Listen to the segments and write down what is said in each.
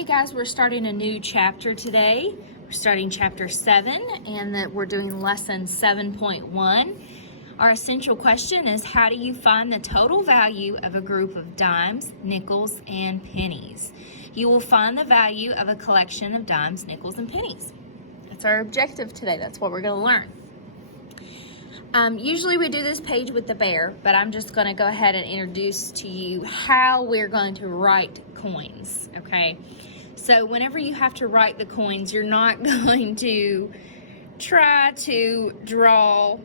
Hey guys, we're starting a new chapter today. We're starting chapter 7 and we're doing lesson 7.1. Our essential question is, how do you find the total value of a group of dimes, nickels, and pennies? You will find the value of a collection of dimes, nickels, and pennies. That's our objective today. That's what we're going to learn. Usually we do this page with the bear, but I'm just going to go ahead and introduce to you how we're going to write coins, okay? So whenever you have to write the coins, you're not going to try to draw,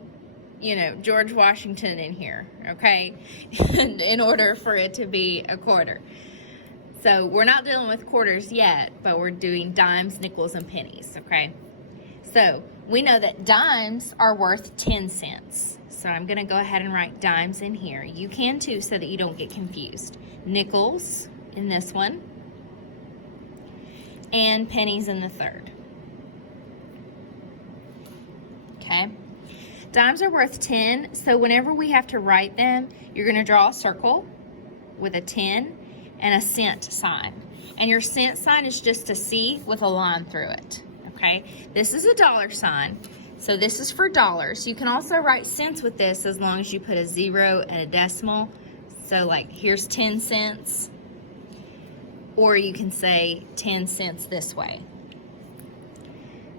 George Washington in here, okay? In order for it to be a quarter. So we're not dealing with quarters yet, but we're doing dimes, nickels, and pennies, okay? So we know that dimes are worth 10 cents. So I'm going to go ahead and write dimes in here. You can too, so that you don't get confused. Nickels in this one, and pennies in the third. Okay. Dimes are worth 10, so whenever we have to write them, you're going to draw a circle with a 10 and a cent sign. And your cent sign is just a C with a line through it. Okay, this is a dollar sign, so this is for dollars. You can also write cents with this as long as you put a 0 and a decimal. So like here's 10 cents, or you can say 10 cents this way.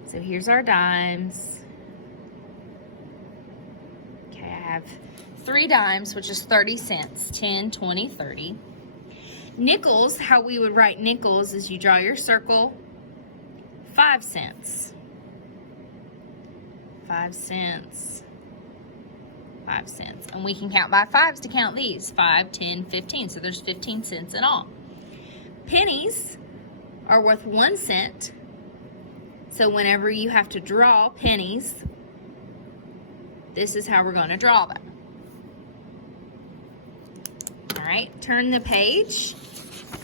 So here's our dimes. Okay, I have 3 dimes, which is 30 cents, 10, 20, 30. Nickels, how we would write nickels is you draw your circle, 5 cents, 5 cents, 5 cents. And we can count by fives to count these, 5, 10, 15. So there's 15 cents in all. Pennies are worth 1 cent. So whenever you have to draw pennies, this is how we're going to draw them. All right, turn the page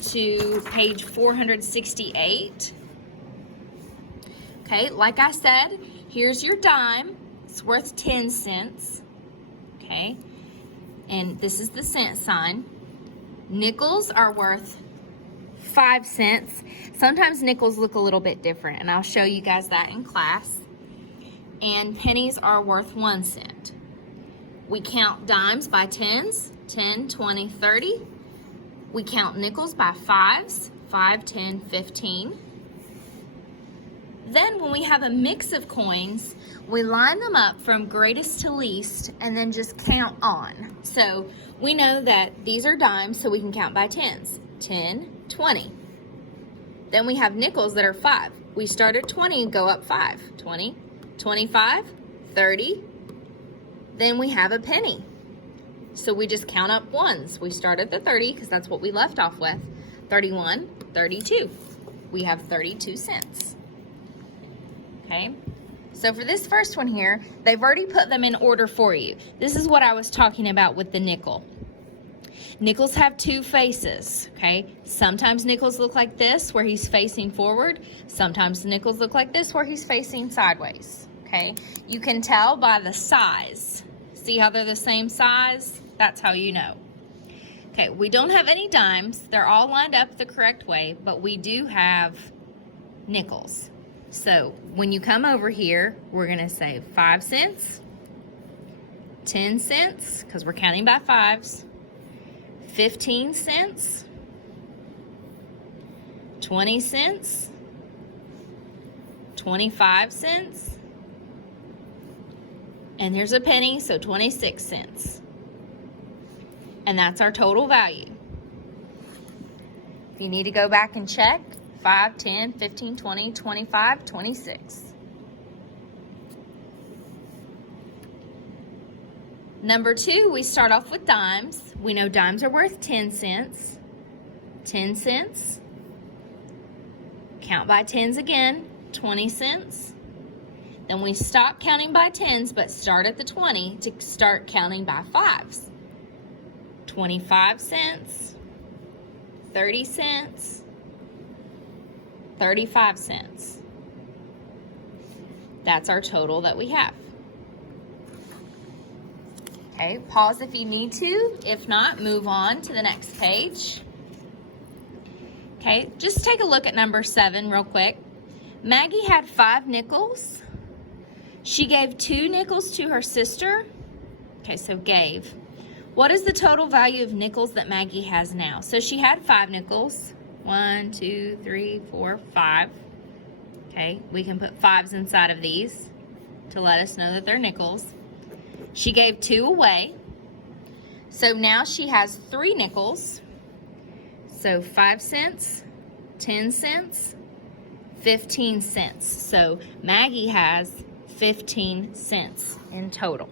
to page 468. Okay, like I said, here's your dime. It's worth 10 cents. Okay, and this is the cent sign. Nickels are worth 5 cents. Sometimes nickels look a little bit different, and I'll show you guys that in class. And pennies are worth 1 cent. We count dimes by tens, 10, 20, 30. We count nickels by fives, 5, 10, 15. Then when we have a mix of coins, we line them up from greatest to least and then just count on. So we know that these are dimes, so we can count by tens. 10, 20. Then we have nickels that are 5. We start at 20 and go up 5. 20, 25, 30. Then we have a penny. So we just count up ones. We start at the 30 because that's what we left off with. 31, 32. We have 32 cents. Okay, so for this first one here, they've already put them in order for you. This is what I was talking about with the nickel. Nickels have 2 faces, okay? Sometimes nickels look like this, where he's facing forward. Sometimes nickels look like this, where he's facing sideways, okay? You can tell by the size. See how they're the same size? That's how you know. Okay, we don't have any dimes. They're all lined up the correct way, but we do have nickels. So when you come over here, we're gonna say 5 cents, 10 cents, because we're counting by fives, 15 cents, 20 cents, 25 cents, and here's a penny, so 26 cents. And that's our total value. If you need to go back and check, 5, 10, 15, 20, 25, 26. Number 2, we start off with dimes. We know dimes are worth 10 cents. 10 cents. Count by tens again, 20 cents. Then we stop counting by tens, but start at the 20 to start counting by fives. 25 cents, 30 cents, 35 cents. That's our total that we have. Okay, pause if you need to. If not, move on to the next page. Okay, just take a look at number 7 real quick. Maggie had 5 nickels. She gave 2 nickels to her sister. Okay, so gave. What is the total value of nickels that Maggie has now? So she had 5 nickels. 1, 2, 3, 4, 5. Okay, we can put 5s inside of these to let us know that they're nickels. She gave 2 away. So now she has 3 nickels. So 5 cents, 10 cents, 15 cents. So Maggie has 15 cents in total.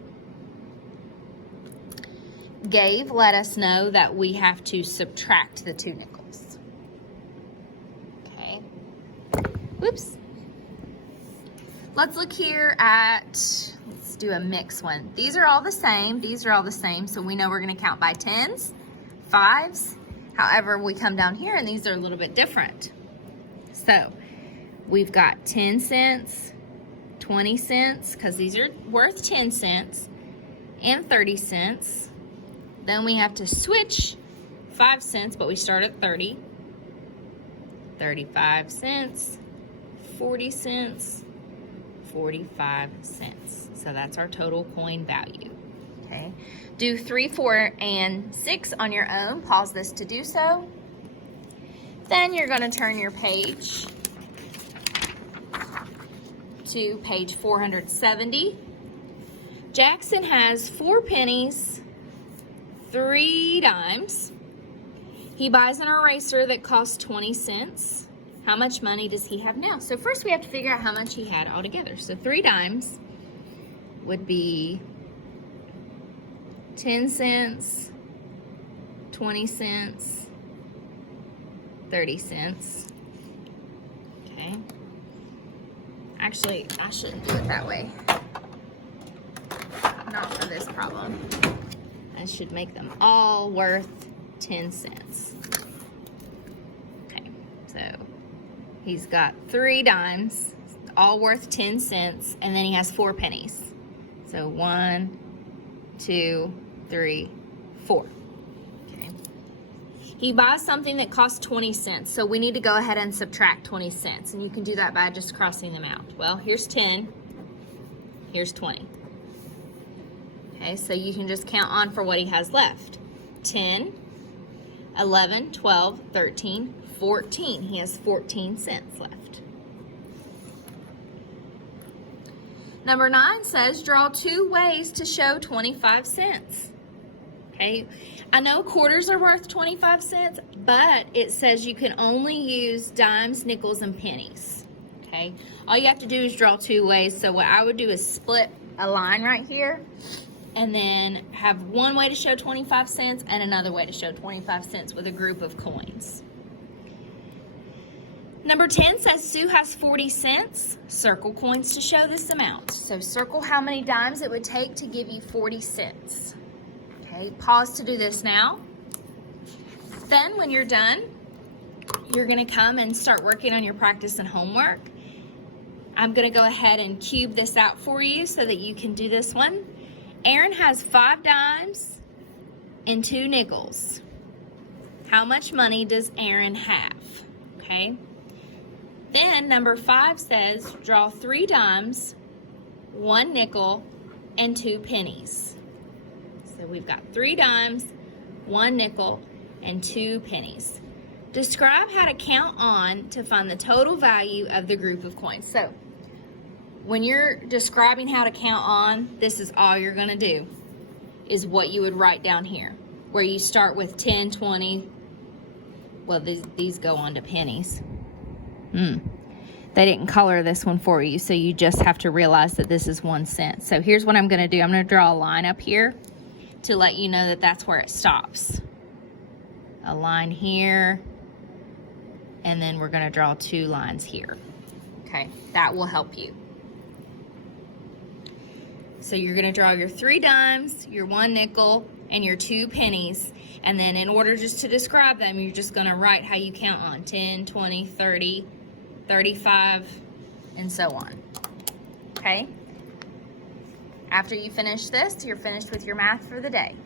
Gave let us know that we have to subtract the 2 nickels. Okay. Whoops. Let's look here at, let's do a mix one. These are all the same. These are all the same. So we know we're going to count by 10s, 5s. However, we come down here and these are a little bit different. So we've got 10 cents, 20 cents, because these are worth 10 cents, and 30 cents. Then we have to switch 5 cents, but we start at 30. 35 cents, 40 cents, 45 cents. So that's our total coin value. Okay. Do 3, 4, and 6 on your own. Pause this to do so. Then you're going to turn your page to page 470. Jackson has 4 pennies, 3 dimes. He buys an eraser that costs 20 cents. How much money does he have now? So first we have to figure out how much he had altogether. So 3 dimes would be 10 cents, 20 cents, 30 cents. Okay. Actually, I shouldn't do it that way. Not for this problem. I should make them all worth 10 cents. Okay, so he's got 3 dimes, all worth 10 cents, and then he has 4 pennies. So 1, 2, 3, 4. Okay. He buys something that costs 20 cents, so we need to go ahead and subtract 20 cents, and you can do that by just crossing them out. Well, here's 10, here's 20. Okay, so you can just count on for what he has left. 10, 11, 12, 13, 14. He has 14 cents left. Number 9 says, draw 2 ways to show 25 cents. Okay, I know quarters are worth 25 cents, but it says you can only use dimes, nickels, and pennies. Okay, all you have to do is draw 2 ways. So what I would do is split a line right here, and then have one way to show 25 cents and another way to show 25 cents with a group of coins. Number 10 says Sue has 40 cents. Circle coins to show this amount. So circle how many dimes it would take to give you 40 cents. Okay, pause to do this now. Then when you're done, you're gonna come and start working on your practice and homework. I'm gonna go ahead and cube this out for you so that you can do this one. Aaron has 5 dimes and 2 nickels. How much money does Aaron have? Okay. Then number 5 says, draw 3 dimes, 1 nickel, and 2 pennies. So we've got 3 dimes, 1 nickel, and 2 pennies. Describe how to count on to find the total value of the group of coins. So when you're describing how to count on, this is all you're gonna do, is what you would write down here, where you start with 10, 20, well, these go on to pennies. They didn't color this one for you, so you just have to realize that this is 1 cent. So here's what I'm gonna do. I'm gonna draw a line up here to let you know that that's where it stops. A line here, and then we're gonna draw 2 lines here. Okay, that will help you. So you're gonna draw your 3 dimes, your 1 nickel, and your 2 pennies. And then in order just to describe them, you're just gonna write how you count on 10, 20, 30, 35, and so on. Okay? After you finish this, you're finished with your math for the day.